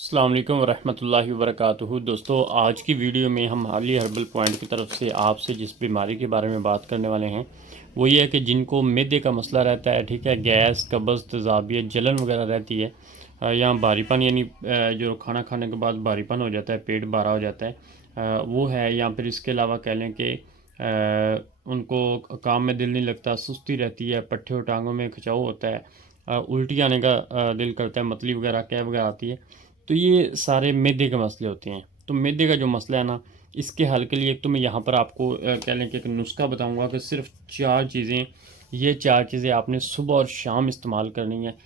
अस्सलाम वालेकुम वरहमतुल्लाहि वबरकातुहू। दोस्तों, आज की वीडियो में हम हाली हर्बल पॉइंट की तरफ से आपसे जिस बीमारी के बारे में बात करने वाले हैं वो ये है कि जिनको मैदे का मसला रहता है, ठीक है, गैस, कब्ज़, तेज़ाबियत, जलन वगैरह रहती है, या भारीपन, यानी जो खाना खाने के बाद भारीपन हो जाता है, पेट भारा हो जाता है, वो है, या फिर इसके अलावा कह लें कि उनको काम में दिल नहीं लगता, सुस्ती रहती है, पट्ठे और टांगों में खिंचाव होता है, उल्टी आने का दिल करता है, मतली वगैरह कैब वगैरह आती है। तो ये सारे मैदे के मसले होते हैं। तो मैदे का जो मसला है ना, इसके हल के लिए एक तो मैं यहाँ पर आपको कह लें कि एक नुस्खा बताऊँगा कि सिर्फ चार चीज़ें, ये चार चीज़ें आपने सुबह और शाम इस्तेमाल करनी है।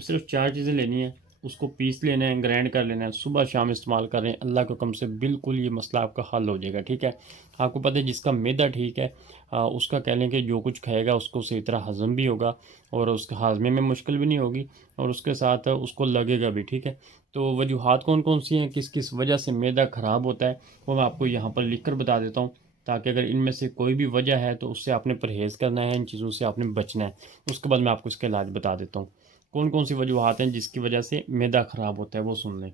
सिर्फ चार चीज़ें लेनी है, उसको पीस लेना है, ग्राइंड कर लेना है, सुबह शाम इस्तेमाल करें, अल्लाह के हुक्म से बिल्कुल ये मसला आपका हल हो जाएगा। ठीक है, आपको पता है जिसका मैदा ठीक है, उसका कह लें कि जो कुछ खाएगा उसको सही तरह हज़म भी होगा और उसके हाजमे में मुश्किल भी नहीं होगी और उसके साथ उसको लगेगा भी। ठीक है, तो वजूहात कौन कौन सी हैं, किस किस वजह से मैदा ख़राब होता है, वो मैं आपको यहाँ पर लिख कर बता देता हूँ, ताकि अगर इनमें से कोई भी वजह है तो उससे आपने परहेज़ करना है, इन चीज़ों से आपने बचना है। उसके बाद मैं आपको इसका इलाज बता देता हूँ। कौन कौन सी वजूहात हैं जिसकी वजह से मैदा ख़राब होता है, वो सुन लें।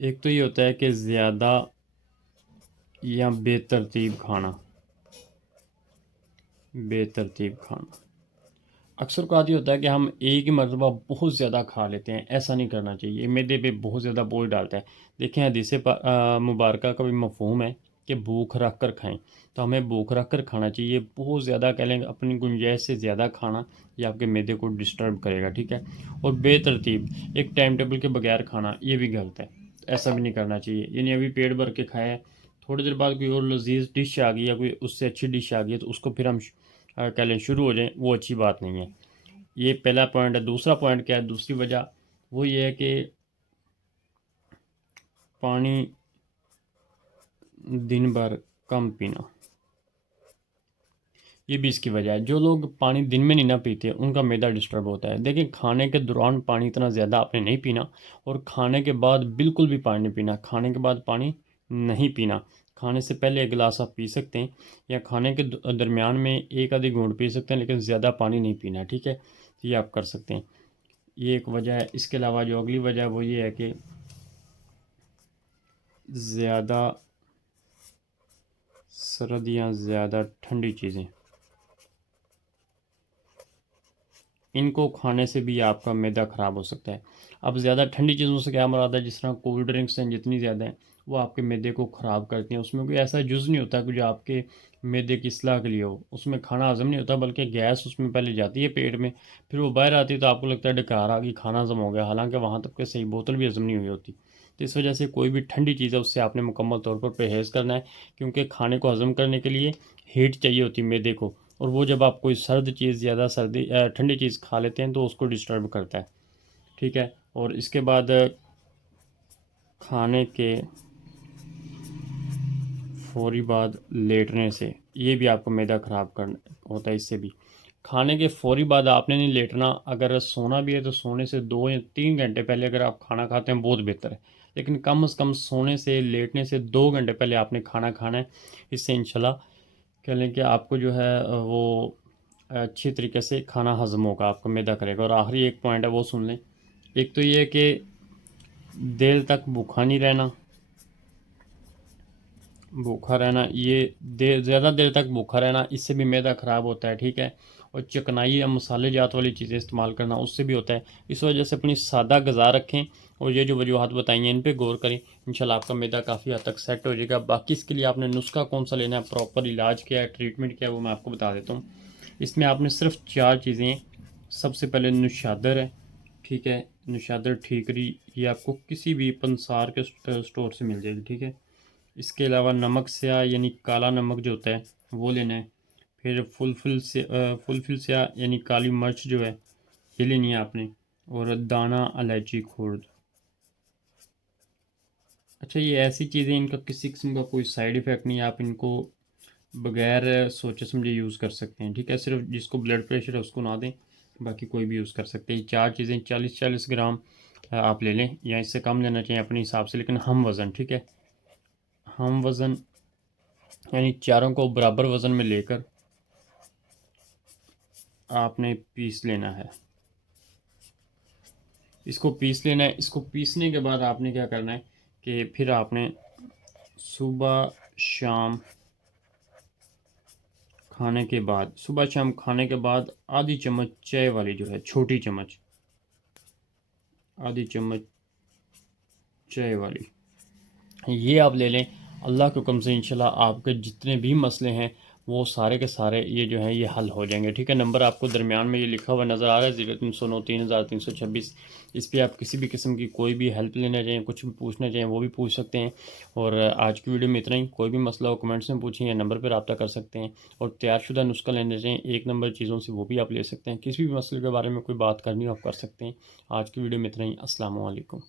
एक तो ये होता है कि ज़्यादा या बेतरतीब खाना, बेतरतीब खाना। अक्सर को आती होता है कि हम एक ही मरतबा बहुत ज़्यादा खा लेते हैं, ऐसा नहीं करना चाहिए, मैदे पे बहुत ज़्यादा बोझ डालता है। देखें, हदीस मुबारक का भी मफ़हूम है कि भूख रख कर खाएं, तो हमें भूख रख कर खाना चाहिए। बहुत ज़्यादा कह लेंगे अपनी गुंजाइश से ज़्यादा खाना, ये आपके मैदे को डिस्टर्ब करेगा। ठीक है, और बेतरतीब एक टाइम टेबल के बगैर खाना, ये भी गलत है, ऐसा भी नहीं करना चाहिए। यानी अभी पेट भर के खाया, थोड़ी देर बाद कोई और लजीज डिश आ गई या कोई उससे अच्छी डिश आ गई है तो उसको फिर हम कह लें शुरू हो जाएं, वो अच्छी बात नहीं है। ये पहला पॉइंट है। दूसरा पॉइंट क्या है, दूसरी वजह वो ये है कि पानी दिन भर कम पीना, ये भी इसकी वजह है। जो लोग पानी दिन में नहीं ना पीते उनका मैदा डिस्टर्ब होता है। देखिए, खाने के दौरान पानी इतना ज़्यादा आपने नहीं पीना और खाने के बाद बिल्कुल भी पानी नहीं पीना। खाने के बाद पानी नहीं पीना, खाने से पहले एक गिलास आप पी सकते हैं या खाने के दरमियान में एक आधी घूंट पी सकते हैं, लेकिन ज़्यादा पानी नहीं पीना। ठीक है, तो ये आप कर सकते हैं, ये एक वजह है। इसके अलावा जो अगली वजह है वो ये है कि ज़्यादा सर्द या ज़्यादा ठंडी चीज़ें, इनको खाने से भी आपका मैदा ख़राब हो सकता है। अब ज़्यादा ठंडी चीज़ों से क्या मुराद है, जिस तरह कोल्ड ड्रिंक्स हैं, जितनी ज़्यादा हैं वो आपके मैदे को ख़राब करती हैं। उसमें कोई ऐसा जुज़ नहीं होता कि जो आपके मैदे की इस्लाह के लिए हो, उसमें खाना हज़म नहीं होता, बल्कि गैस उसमें पहले जाती है पेट में, फिर वो बाहर आती है तो आपको लगता है डकार आ गई, खाना हज़म हो गया, हालांकि वहाँ तक के सही बोतल भी हज़म नहीं हुई होती। तो इस वजह से कोई भी ठंडी चीज़ है उससे आपने मुकम्मल तौर पर परहेज़ करना है, क्योंकि खाने को हज़म करने के लिए हीट चाहिए होती है मैदे को, और वो जब आप कोई सर्द चीज़, ज़्यादा सर्दी ठंडी चीज़ खा लेते हैं तो उसको डिस्टर्ब करता है। ठीक है, और इसके बाद खाने के फौरी बाद लेटने से ये भी आपको मैदा ख़राब कर होता है। इससे भी खाने के फौरी बाद आपने नहीं लेटना। अगर सोना भी है तो सोने से 2 या 3 घंटे पहले अगर आप खाना खाते हैं बहुत बेहतर है, लेकिन कम से कम सोने से, लेटने से 2 घंटे पहले आपने खाना खाना है। इससे इंशाल्लाह कह लें कि आपको जो है वो अच्छी तरीके से खाना हज़म होगा, आपको मैदा करेगा। और आखिरी एक पॉइंट है वो सुन लें। एक तो ये है कि देर तक भूखा नहीं रहना, भूखा रहना, ये ज़्यादा देर तक भूखा रहना, इससे भी मैदा ख़राब होता है। ठीक है, और चिकनाई या मसाले जात वाली चीज़ें इस्तेमाल करना, उससे भी होता है। इस वजह से अपनी सादा ग़िज़ा रखें और ये जो वजूहत बताई हैं इन पे गौर करें, इंशाल्लाह आपका मैदा काफ़ी हद तक सेट हो जाएगा। बाकी इसके लिए आपने नुस्खा कौन सा लेना है, प्रॉपर इलाज क्या है, ट्रीटमेंट क्या है, वो मैं आपको बता देता हूँ। इसमें आपने सिर्फ चार चीज़ें, सबसे पहले नुशादर है। ठीक है, नुशादर ठीकरी, ये आपको किसी भी पंसार के स्टोर से मिल जाएगी। ठीक है, इसके अलावा नमक स्याह यानी काला नमक जो होता है वो लेना है। फिर फुलफिल स्याह यानी काली मिर्च जो है ये लेनी है आपने, और दाना इलायची खुर्द। अच्छा, ये ऐसी चीज़ें, इनका किसी किस्म का कोई साइड इफ़ेक्ट नहीं है, आप इनको बगैर सोचे समझे यूज़ कर सकते हैं। ठीक है, सिर्फ जिसको ब्लड प्रेशर है उसको ना दें, बाकी कोई भी यूज़ कर सकते हैं। ये चार चीज़ें 40-40 ग्राम आप ले लें, या इससे कम लेना चाहिए अपने हिसाब से, लेकिन हम वज़न, ठीक है, हम वज़न यानी चारों को बराबर वज़न में लेकर आपने पीस लेना है। इसको पीस लेना है। इसको पीसने के बाद आपने क्या करना है कि फिर आपने सुबह शाम खाने के बाद, सुबह शाम खाने के बाद आधी चम्मच चाय वाली जो है छोटी चम्मच, आधी चम्मच चाय वाली, ये आप ले लें। अल्लाह के हुक्म से इंशाल्लाह आपके जितने भी मसले हैं वो सारे के सारे ये जो हैं ये हल हो जाएंगे। ठीक है, नंबर आपको दरमियान में ये लिखा हुआ नज़र आ रहा है 0309 3326। इस पर आप किसी भी किस्म की कोई भी हेल्प लेना चाहें, कुछ भी पूछना चाहें वो भी पूछ सकते हैं। और आज की वीडियो में इतना ही। कोई भी मसला हो कमेंट्स में पूछें या नंबर पर रब्ता कर सकते हैं। और तैयारशुदा नुस्खा लेना चाहें 1 नंबर चीज़ों से, वो भी आप ले सकते हैं। किसी भी मसले के बारे में कोई बात करनी हो आप कर सकते हैं। आज की वीडियो में इतना ही। अस्सलाम वालेकुम।